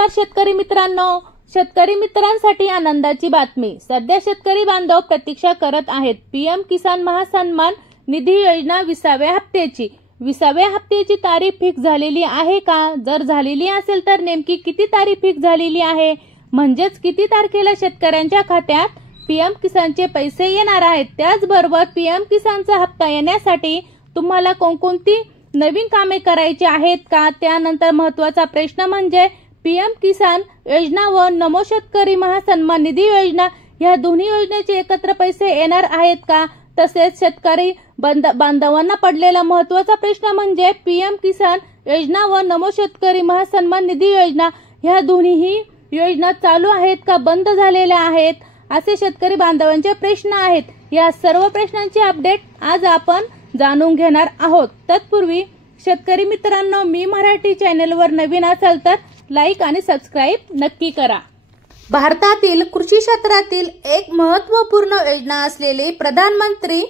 नमस्कार शेतकरी मित्रांनो, शेतकरी मित्रांसाठी आनंदाची बातमी। सध्या शेतकरी बांधव प्रतीक्षा करत आहेत पीएम किसान महासन्मान निधी योजना 20व्या हप्त्याची। 20व्या हप्त्याची तारीख फिक्स झालेली आहे का? जर झालेली असेल तर नेमकी किती तारीख फिक्स झालेली आहे, म्हणजेच किती तारखेला शेतकऱ्यांच्या खात्यात पीएम किसानचे पैसे येणार आहेत। त्याचबरोबर पीएम किसानचा हप्ता येण्यासाठी तुम्हाला कोणकोणती नवीन कामे करायची आहेत का? त्यानंतर महत्त्वाचा प्रश्न म्हणजे पीएम किसान योजना व नमो शेतकरी महासन्मान निधी योजना या दोन्ही योजनेचे एकत्र पैसे येणार आहेत का? तसेच शेतकरी बांधवांना पडलेला महत्त्वाचा प्रश्न म्हणजे पीएम किसान योजना व नमो शेतकरी महासन्मान निधी योजना ह्या दोन्हीही योजना चालू आहेत का बंद झालेल्या आहेत, असे शेतकरी बांधवांचे प्रश्न आहेत। या सर्व प्रश्नांची अपडेट आज आपण जाणून घेणार आहोत। तत्पूर्वी शेतकरी मित्रांनो, मी मराठी चॅनलवर नवीन असाल तर लाईक आणि सबस्क्राईब नक्की करा। भारतातील कृषी क्षेत्रातील एक महत्त्वपूर्ण योजना असलेली प्रधानमंत्री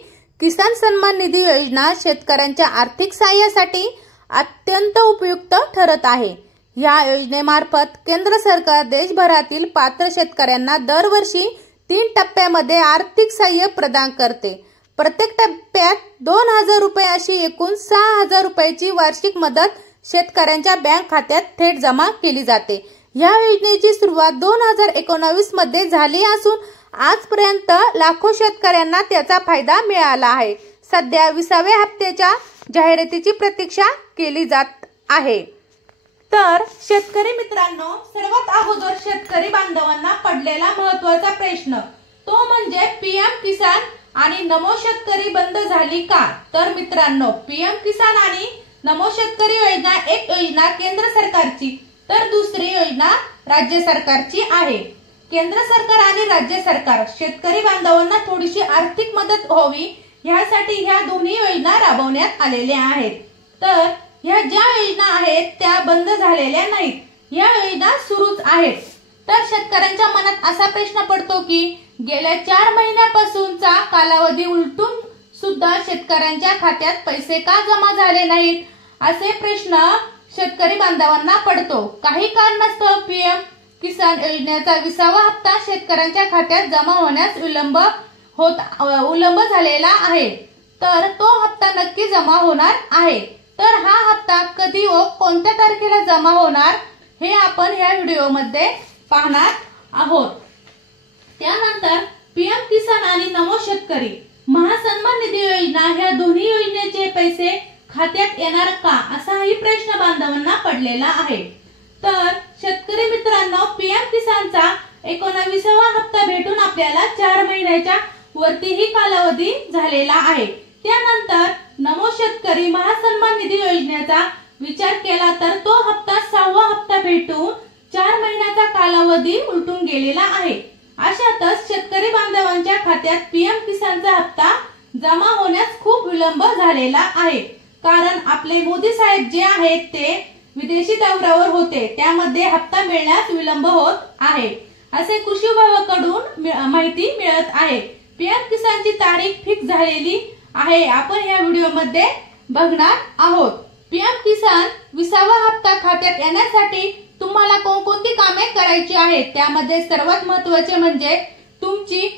किसान सन्मान निधी योजना शेतकऱ्यांच्या आर्थिक सहाय्यासाठी अत्यंत उपयुक्त ठरत आहे। या योजनेमार्फत केंद्र सरकार देशभरातील पात्र शेतकऱ्यांना दरवर्षी 3 टप्प्यामध्ये आर्थिक सहाय्य प्रदान करते। प्रत्येक टप्प्यात 2000 रुपये अशी एकूण 6000 रुपयाची वार्षिक मदत शेतकऱ्यांच्या बँक खात्यात थेट जमा केली जाते। या योजनेची सुरुवात 2019 मध्ये झाली असून आजपर्यंत लाखो शेतकऱ्यांना त्याचा फायदा मिळाला आहे। सध्या 20व्या हप्त्याच्या जाहिरातीची प्रतीक्षा केली जात आहे। तर शेतकरी मित्रांनो, सर्वात अगोदर शेतकरी बांधवांना पडलेला महत्त्वाचा प्रश्न तो म्हणजे पीएम किसान आणि नमो शेतकरी बंद झाली का? तर मित्रांनो, पीएम किसान आणि नमो शेतकरी योजना एक योजना केंद्र सरकारची तर दुसरी योजना राज्य सरकारची आहे। केंद्र सरकार आणि राज्य सरकार शेतकरी बांधवांना थोडीशी आर्थिक मदत व्हावी यासाठी ह्या दोन्ही योजना राबवण्यात आलेल्या आहेत। तर ह्या ज्या योजना आहेत त्या बंद झालेल्या नाहीत, या योजना सुरूच आहेत। तर शेतकऱ्यांच्या मनात असा प्रश्न पडतो की गेल्या 4 महिन्यापासूनचा कालावधी उलटून सुद्धा शेतकऱ्यांच्या खात्यात पैसे का जमा झाले नाहीत, असे प्रश्न शेतकरी बांधवांना पडतो। काही कारणास्तव पीएम किसान योजनेचा 20वा हप्ता शेतकऱ्यांच्या खात्यात जमा होण्यास विलंब झालेला आहे। तर तो हप्ता नक्की जमा होणार आहे। तर हा हप्ता कधी व कोणत्या तारखेला जमा होणार हे आपण या व्हिडिओमध्ये पाहणार आहोत। त्यानंतर पीएम किसान आणि नमो शेतकरी महासन्मान निधी योजना ह्या दोन्ही योजनेचे पैसे खात्यात येणार का, असाही प्रश्न बांधवांना पडलेला आहे। तर शेतकरी मित्रांनो, पीएम किसानचा 19वा हप्ता भेटून आपल्याला 4 महिन्याच्या वरतीही कालावधी झालेला आहे। त्यानंतर नमो शेतकरी महासन्मान निधी योजनेचा विचार केला तर तो हप्ता 6वा हप्ता भेटून 4 महिन्याचा कालावधी उलटून गेलेला आहे। अशातच शेतकरी बांधवांच्या खात्यात पीएम किसानचा हप्ता जमा होण्यास खूप विलंब झालेला आहे। कारण आपले मोदी साहेब जे आहेत ते विदेशी दौऱ्यावर होते, त्यामध्ये हप्ता मिळण्यास विलंब होत आहे, असे कृषी विभागाकडून माहिती मिळत आहे। पीएम किसानची तारीख फिक्स झालेली आहे, आपण या व्हिडिओमध्ये बघणार आहोत। पीएम किसान 20वा हप्ता खात्यात येण्यासाठी तुम्हाला कोणकोणती कामे करायची आहेत, त्यामध्ये सर्वात महत्त्वाचे म्हणजे तुमची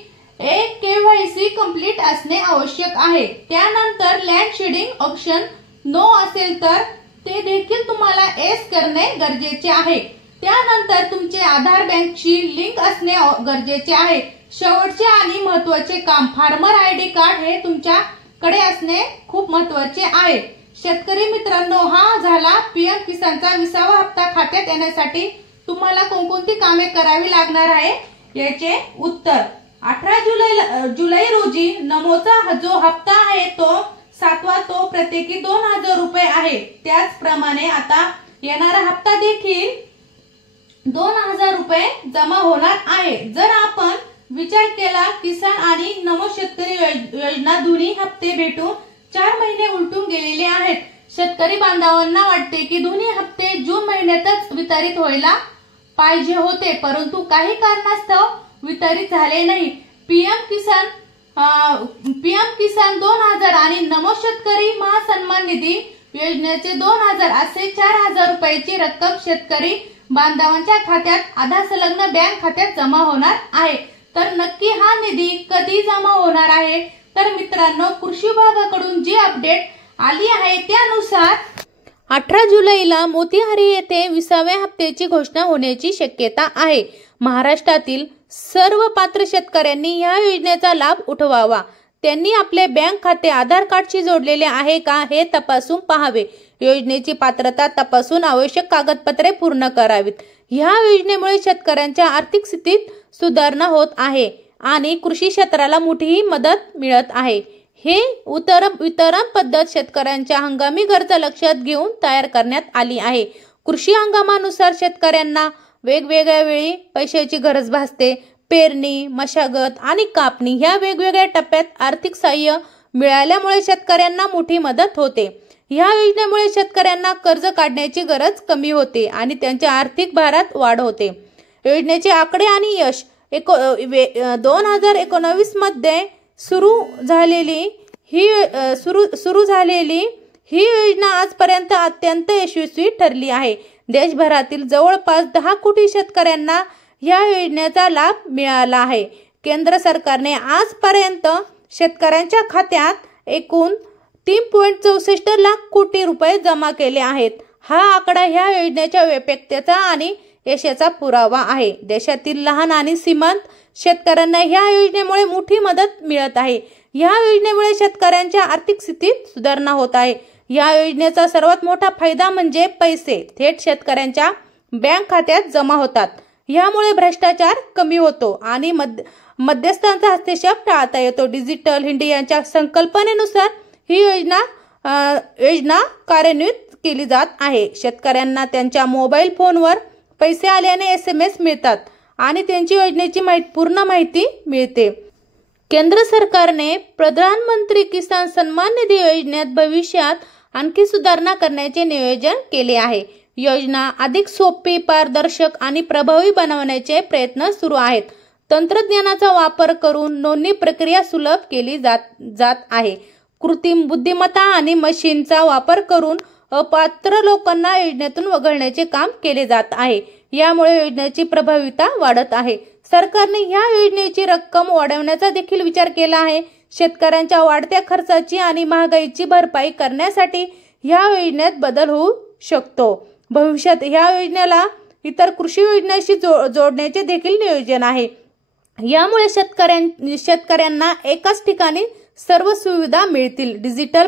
KYC कंप्लीट असणे आवश्यक आहे। त्यानंतर लँड शेडिंग ऑप्शन नो असेल तर ते देखील तुम्हाला येस करणे गरजेचे आहे। त्यानंतर तुमचे आधार बँकशी लिंक असणे गरजेचे आहे। शेवटचे आणि महत्त्वाचे काम फार्मर ID कार्ड हे तुमच्याकडे असणे खूप महत्त्वाचे आहे। शेतकरी मित्रांनो, हा झाला पीएम किसानचा 20वा हप्ता खात्यात येण्यासाठी तुम्हाला कोणकोणती कामे करावी लागणार आहे याचे उत्तर। 18 जुलै रोजी नमोचा जो हप्ता आहे तो 7वा, तो प्रत्येकी 2000 रुपये आहे। त्याचप्रमाणे आता येणारा हप्ता देखील 2000 रुपये जमा होणार आहे। जर आपण विचार केला किसान आणि नमो शेतकरी योजना दोन्ही हप्ते भेटून 4 महिने उलटून गेलेले आहेत। शेतकरी बांधवांना वाटते की दोन्ही हप्ते जून महिन्यातच वितरित व्हायला पाहिजे होते, परंतु काही कारणास्तव वितरित झाले नाही। पीएम किसान 2000 आणि नमो शेतकरी महासन्मान निधी योजनेचे 2000 असे 4000 रुपयाची रक्कम शेतकरी बांधवांच्या खात्यात आधार संलग्न बँक खात्यात जमा होणार आहे। तर नक्की हा निधी कधी जमा होणार आहे? तर मित्रांनो, कृषी विभागाकडून जी अपडेट आली आहे त्यानुसार 18 जुलैला मोतीहारी येथे 20व्या हप्त्याची घोषणा होण्याची शक्यता आहे। महाराष्ट्रातील सर्व पात्र शेतकऱ्यांनी या योजनेचा लाभ उठवावा। त्यांनी आपले बँक खाते आधार कार्डशी जोडलेले आहे का हे तपासून पाहावे। योजनेची पात्रता तपासून आवश्यक कागदपत्रे पूर्ण करावीत। या योजनेमुळे शेतकऱ्यांच्या आर्थिक स्थितीत सुधारणा होत आहे आणि कृषी क्षेत्राला मोठी मदत मिळत आहे। हे वितरण पद्धत शेतकऱ्यांच्या हंगामी गरजा लक्षात घेऊन तयार करण्यात आली आहे। कृषी हंगामानुसार शेतकऱ्यांना वेगवेगळ्या वेळी पैशाची गरज भासते। पेरणी, मशागत आणि कापणी ह्या वेगवेगळ्या टप्प्यात आर्थिक सहाय्य मिळाल्यामुळे शेतकऱ्यांना मोठी मदत होते। या योजनेमुळे शेतकऱ्यांना कर्ज काढण्याची गरज कमी होते आणि त्यांच्या आर्थिक भारात वाढ होते। योजनेचे आकडे आणि यश 2019 मध्ये सुरू झालेली ही योजना आजपर्यंत अत्यंत यशस्वी ठरली आहे। देशभरातील जवळपास 10 कोटी शेतकऱ्यांना या योजनेचा लाभ मिळाला आहे। केंद्र सरकारने आजपर्यंत शेतकऱ्यांच्या खात्यात एकूण 3.64 लाख कोटी रुपये जमा केले आहेत। हा आकडा या योजनेच्या व्यापकतेचा आणि यशाचा पुरावा आहे। देशातील लहान आणि सीमांत शेतकऱ्यांना या योजनेमुळे मोठी मदत मिळत आहे। या योजनेमुळे शेतकऱ्यांच्या आर्थिक स्थितीत सुधारणा होत आहे। या योजनेचा सर्वात मोठा फायदा म्हणजे पैसे थेट शेतकऱ्यांच्या बँक खात्यात जमा होतात। यामुळे भ्रष्टाचार कमी होतो आणि मध्यस्थांचा हस्तक्षेप टाळता येतो। डिजिटल इंडियाच्या संकल्पनेनुसार ही योजना कार्यान्वित केली जात आहे। शेतकऱ्यांना त्यांच्या मोबाईल फोनवर पैसे आल्याने SMS मिळतात आणि त्यांची योजनेची पूर्ण माहिती मिळते। केंद्र सरकारने प्रधानमंत्री किसान सन्मान निधी योजनेत भविष्यात आणखी सुधारणा करण्याचे नियोजन केले आहे। योजना अधिक सोपी, पारदर्शक आणि प्रभावी बनवण्याचे प्रयत्न सुरू आहेत। तंत्रज्ञानाचा वापर करून नोंदणी प्रक्रिया सुलभ केली जात आहे। कृत्रिम बुद्धिमत्ता आणि मशीनचा वापर करून अपात्र लोकांना योजनेतून वगळण्याचे काम केले जात आहे। यामुळे योजनेची प्रभावीता वाढत आहे। सरकारने या योजनेची रक्कम वाढवण्याचा देखील विचार केला आहे। शेतकऱ्यांच्या वाढत्या खर्चाची आणि महागाईची भरपाई करण्यासाठी या योजनेत बदल होऊ शकतो। भविष्यात या योजनेला इतर कृषी योजनांशी जोडण्याचे देखील नियोजन आहे। यामुळे शेतकऱ्यांना एकाच ठिकाणी सर्व सुविधा मिळतील। डिजिटल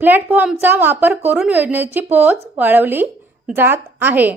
प्लॅटफॉर्मचा वापर करून योजनेची पोहोच वाढवली जात आहे।